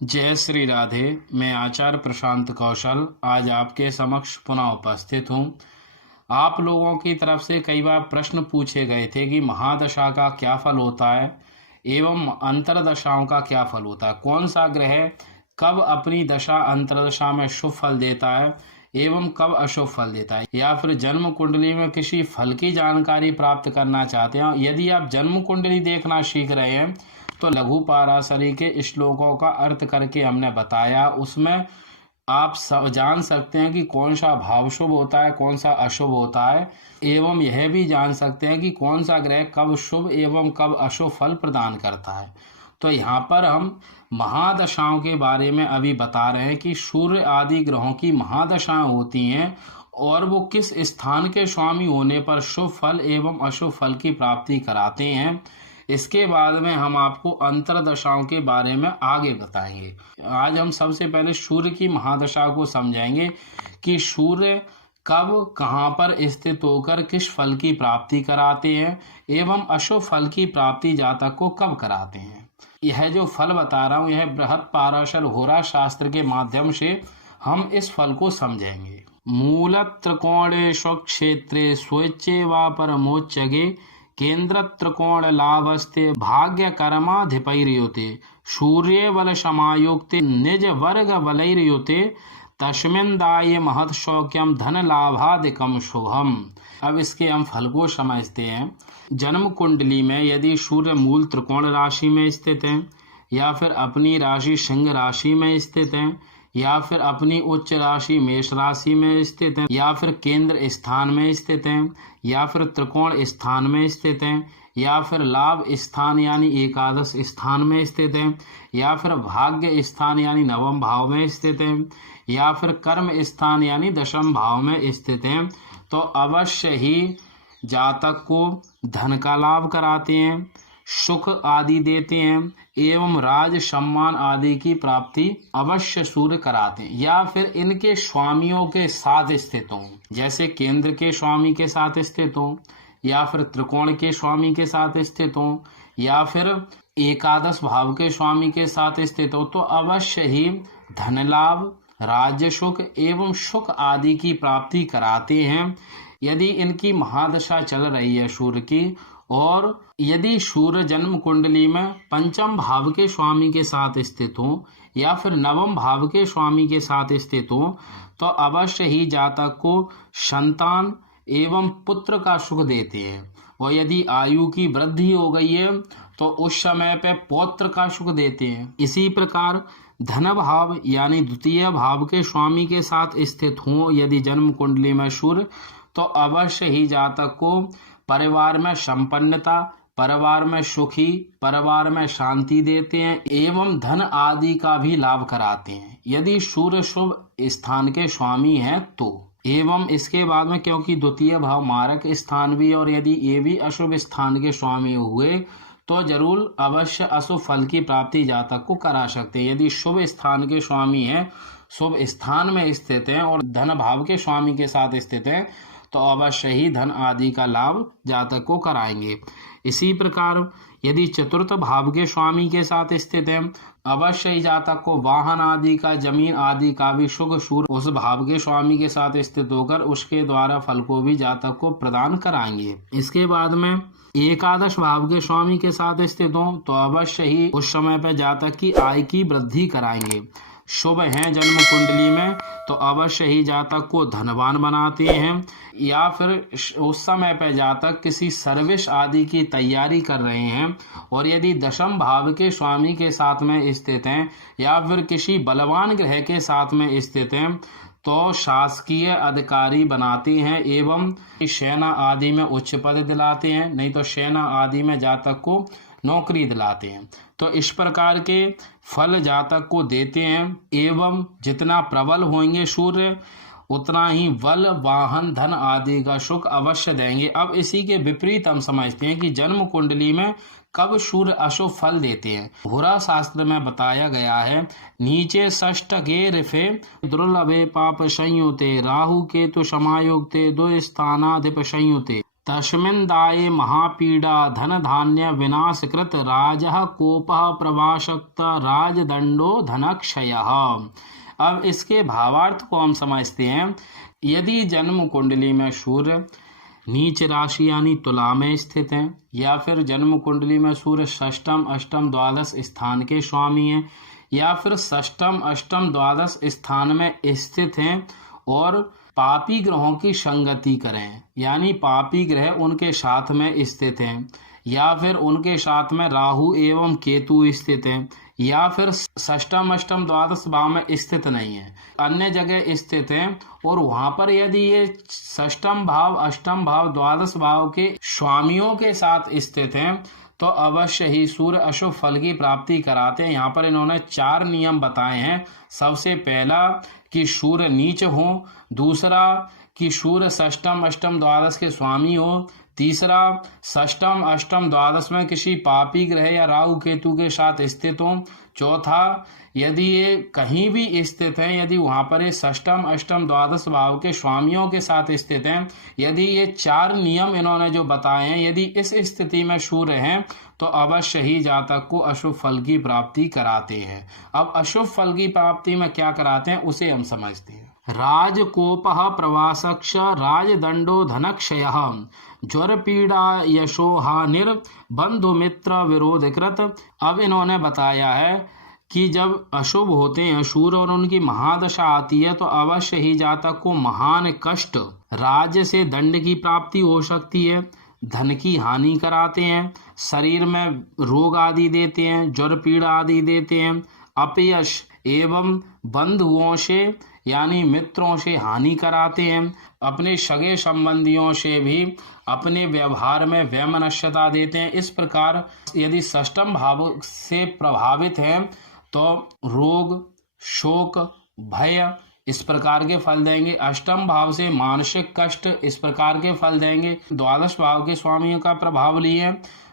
जय श्री राधे। मैं आचार्य प्रशांत कौशल आज आपके समक्ष पुनः उपस्थित हूँ। आप लोगों की तरफ से कई बार प्रश्न पूछे गए थे कि महादशा का क्या फल होता है एवं अंतरदशाओं का क्या फल होता है, कौन सा ग्रह कब अपनी दशा अंतरदशा में शुभ फल देता है एवं कब अशुभ फल देता है, या फिर जन्म कुंडली में किसी फल की जानकारी प्राप्त करना चाहते हैं। यदि आप जन्म कुंडली देखना सीख रहे हैं तो लघु पाराशरी के श्लोकों का अर्थ करके हमने बताया, उसमें आप जान सकते हैं कि कौन सा भाव शुभ होता है, कौन सा अशुभ होता है, एवं यह भी जान सकते हैं कि कौन सा ग्रह कब शुभ एवं कब अशुभ फल प्रदान करता है। तो यहाँ पर हम महादशाओं के बारे में अभी बता रहे हैं कि सूर्य आदि ग्रहों की महादशाएं होती हैं और वो किस स्थान के स्वामी होने पर शुभ फल एवं अशुभ फल की प्राप्ति कराते हैं। इसके बाद में हम आपको अंतरदशाओं के बारे में आगे बताएंगे। आज हम सबसे पहले सूर्य की महादशा को समझेंगे कि सूर्य कब कहाँ पर स्थित होकर किस फल की प्राप्ति कराते हैं एवं अशुभ फल की प्राप्ति जातक को कब कराते हैं। यह जो फल बता रहा हूँ यह बृहत पाराशर होरा शास्त्र के माध्यम से हम इस फल को समझेंगे। मूल त्रिकोणे स्वक्षेत्रे स्वेच्छे व परमोच्चगे केंद्र त्रिकोण लाभस्ते भाग्य कर्माधिपैर्युते सूर्य बल समायुक्ते निज वर्ग बलैर्युते तस्मिन् दाये महत् सौख्यम धन लाभादिकम शुभम। अब इसके हम फल को समझते हैं। जन्म कुंडली में यदि सूर्य मूल त्रिकोण राशि में स्थित है, या फिर अपनी राशि सिंह राशि में स्थित है, या फिर अपनी उच्च राशि मेष राशि में स्थित है, या फिर केंद्र स्थान में स्थित है, या फिर त्रिकोण स्थान में स्थित है, या फिर लाभ स्थान यानी एकादश स्थान में स्थित है, या फिर भाग्य स्थान यानी नवम भाव में स्थित है, या फिर कर्म स्थान यानी दशम भाव में स्थित है, तो अवश्य ही जातक को धन का लाभ कराते हैं, सुख आदि देते हैं एवं राज सम्मान आदि की प्राप्ति अवश्य सूर्य कराते हैं। या फिर इनके स्वामियों के साथ स्थित हों, जैसे केंद्र के स्वामी के साथ स्थित हों, या फिर त्रिकोण के स्वामी के साथ स्थित हों, या फिर एकादश भाव के स्वामी के साथ स्थित हो, तो अवश्य ही धन लाभ, राज्य सुख एवं सुख आदि की प्राप्ति कराते हैं। यदि इनकी महादशा चल रही है सूर्य की, और यदि सूर्य जन्म कुंडली में पंचम भाव के स्वामी के साथ स्थित हो या फिर नवम भाव के स्वामी के साथ स्थित हो, तो अवश्य ही जातक को संतान एवं पुत्र का सुख देते हैं। और यदि आयु की वृद्धि हो गई है तो उस समय पे पौत्र का सुख देते हैं। इसी प्रकार धन भाव यानी द्वितीय भाव के स्वामी के साथ स्थित हो यदि जन्म कुंडली में सूर्य, तो अवश्य ही जातक को परिवार में संपन्नता, परिवार में सुखी, परिवार में शांति देते हैं एवं धन आदि का भी लाभ कराते हैं यदि सूर्य शुभ स्थान के स्वामी हैं तो। एवं इसके बाद में क्योंकि द्वितीय भाव मारक स्थान भी, और यदि ये भी अशुभ स्थान के स्वामी हुए तो जरूर अवश्य अशुभ फल की प्राप्ति जातक को करा सकते हैं। यदि शुभ स्थान के स्वामी हैं, शुभ स्थान में स्थित हैं और धन भाव के स्वामी के साथ स्थित हैं, तो अवश्य ही धन आदि का लाभ जातक को कराएंगे। इसी प्रकार यदि चतुर्थ भाव के स्वामी के साथ स्थित है, अवश्य ही जातक को वाहन आदि का, जमीन आदि का भी सुख सूर्य उस भाव के स्वामी के साथ स्थित होकर उसके द्वारा फल को भी जातक को प्रदान कराएंगे। इसके बाद में एकादश भाव के स्वामी के साथ स्थित हो तो अवश्य ही उस समय पर जातक की आय की वृद्धि कराएंगे। शुभ हैं जन्म कुंडली में तो अवश्य ही जातक को धनवान बनाते हैं। या फिर उस समय पर जातक किसी सर्विस आदि की तैयारी कर रहे हैं और यदि दशम भाव के स्वामी के साथ में स्थित हैं या फिर किसी बलवान ग्रह के साथ में स्थित हैं, तो शासकीय अधिकारी बनाते हैं एवं सेना आदि में उच्च पद दिलाते हैं, नहीं तो सेना आदि में जातक को नौकरी दिलाते हैं। तो इस प्रकार के फल जातक को देते हैं एवं जितना प्रबल होंगे सूर्य उतना ही बल, वाहन, धन आदि का सुख अवश्य देंगे। अब इसी के विपरीत हम समझते हैं कि जन्म कुंडली में कब सूर्य अशुभ फल देते हैं। होरा शास्त्र में बताया गया है, नीचे षष्ठ के रिफे दुर्लभे पाप संयुते राहु केतु समायुक्ते दो स्थानाधिप संयुते तस्मिन् दाये महापीडा धन धान्य विनाशकृत राजः कोपः प्रवासक्त राजदंडो धनक्षयः। अब इसके भावार्थ को हम समझते हैं। यदि जन्म कुंडली में सूर्य नीच राशि यानी तुला में स्थित है, या फिर जन्म कुंडली में सूर्य षष्टम अष्टम द्वादश स्थान के स्वामी हैं, या फिर षष्टम अष्टम द्वादश स्थान में स्थित हैं और पापी ग्रहों की संगति करें, यानी पापी ग्रह उनके साथ में स्थित हैं, या फिर उनके साथ में राहु एवं केतु स्थित हैं, या फिर षष्टम अष्टम द्वादश भाव में स्थित नहीं है, अन्य जगह स्थित हैं, और वहां पर यदि ये षष्टम भाव अष्टम भाव द्वादश भाव के स्वामियों के साथ स्थित हैं तो अवश्य ही सूर्य अशुभ फल की प्राप्ति कराते हैं। यहाँ पर इन्होंने 4 नियम बताए हैं। सबसे पहला कि सूर्य नीच हो, दूसरा कि सूर्य षष्टम अष्टम द्वादश के स्वामी हो, तीसरा षष्टम अष्टम द्वादश में किसी पापी ग्रह या राहु केतु के साथ स्थित हो, चौथा यदि ये कहीं भी स्थित हैं, यदि वहां पर ये षष्टम अष्टम द्वादश भाव के स्वामियों के साथ स्थित हैं, यदि ये 4 नियम इन्होंने जो बताए हैं, यदि इस स्थिति में सूर्य हैं तो अवश्य ही जातक को अशुभ फल की प्राप्ति कराते हैं। अब अशुभ फल की प्राप्ति में क्या कराते हैं उसे हम समझते हैं। राजकोपः प्रवासक्ष राजदंडो धनक्षयः ज्वर पीड़ा यशो हानिर बंधु मित्र विरोधकृत। अब इन्होंने बताया है कि जब अशुभ होते हैं सूर्य और उनकी महादशा आती है तो अवश्य ही जातक को महान कष्ट, राज्य से दंड की प्राप्ति हो सकती है, धन की हानि कराते हैं, शरीर में रोग आदि देते हैं, ज्वर पीड़ा आदि देते हैं, अपयश एवं बंधुओं से यानी मित्रों से हानि कराते हैं, अपने सगे संबंधियों से भी अपने व्यवहार में वैमनस्यता देते हैं। इस प्रकार यदि षष्टम भाव से प्रभावित हैं तो रोग, शोक, भय इस प्रकार के फल देंगे। अष्टम भाव से मानसिक कष्ट इस प्रकार के फल देंगे। द्वादश भाव के स्वामियों का प्रभाव लिए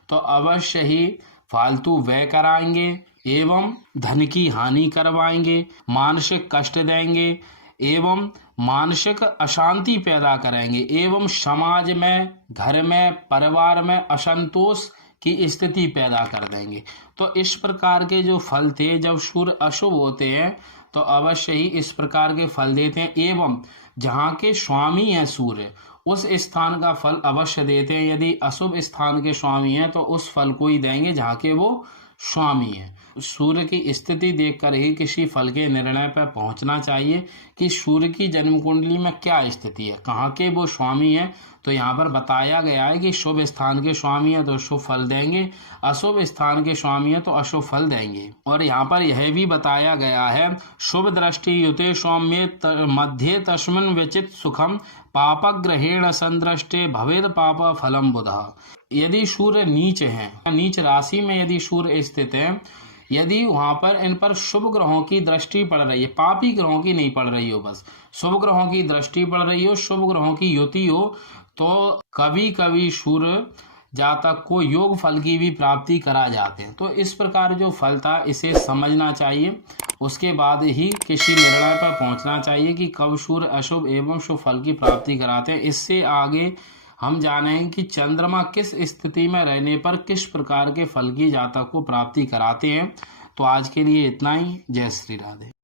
तो अवश्य ही फालतू व्यय कराएंगे एवं धन की हानि करवाएंगे, मानसिक कष्ट देंगे एवं मानसिक अशांति पैदा करेंगे एवं समाज में, घर में, परिवार में असंतोष की स्थिति पैदा कर देंगे। तो इस प्रकार के जो फल थे जब सूर्य अशुभ होते हैं तो अवश्य ही इस प्रकार के फल देते हैं एवं जहाँ के स्वामी हैं सूर्य उस स्थान का फल अवश्य देते हैं। यदि अशुभ स्थान के स्वामी हैं तो उस फल को ही देंगे जहाँ के वो स्वामी हैं। सूर्य की स्थिति देखकर ही किसी फल के निर्णय पर पहुंचना चाहिए कि सूर्य की जन्म कुंडली में क्या स्थिति है, कहाँ के वो स्वामी है। तो यहाँ पर बताया गया है कि शुभ स्थान के स्वामी है तो शुभ फल देंगे, अशुभ स्थान के स्वामी है तो अशुभ फल देंगे। और यहाँ पर यह भी बताया गया है शुभ दृष्टि युते सौम्य मध्य तस्मिन् विचित सुखम पापग्रहेण संदृष्टे भवेद पाप फलम बुधा। यदि सूर्य नीच है, नीच राशि में यदि सूर्य स्थित है, यदि वहां पर इन पर शुभ ग्रहों की दृष्टि पड़ रही है, पापी ग्रहों की नहीं पड़ रही हो, बस शुभ ग्रहों की दृष्टि पड़ रही हो, शुभ ग्रहों की युति हो, तो कभी कभी सूर्य जातक को योग फल की भी प्राप्ति करा जाते हैं। तो इस प्रकार जो फल था इसे समझना चाहिए, उसके बाद ही किसी निर्णय पर पहुंचना चाहिए कि कब सूर्य अशुभ एवं शुभ फल की प्राप्ति कराते हैं। इससे आगे हम जानेंगे कि चंद्रमा किस स्थिति में रहने पर किस प्रकार के फल की जातक को प्राप्ति कराते हैं। तो आज के लिए इतना ही। जय श्री राधे।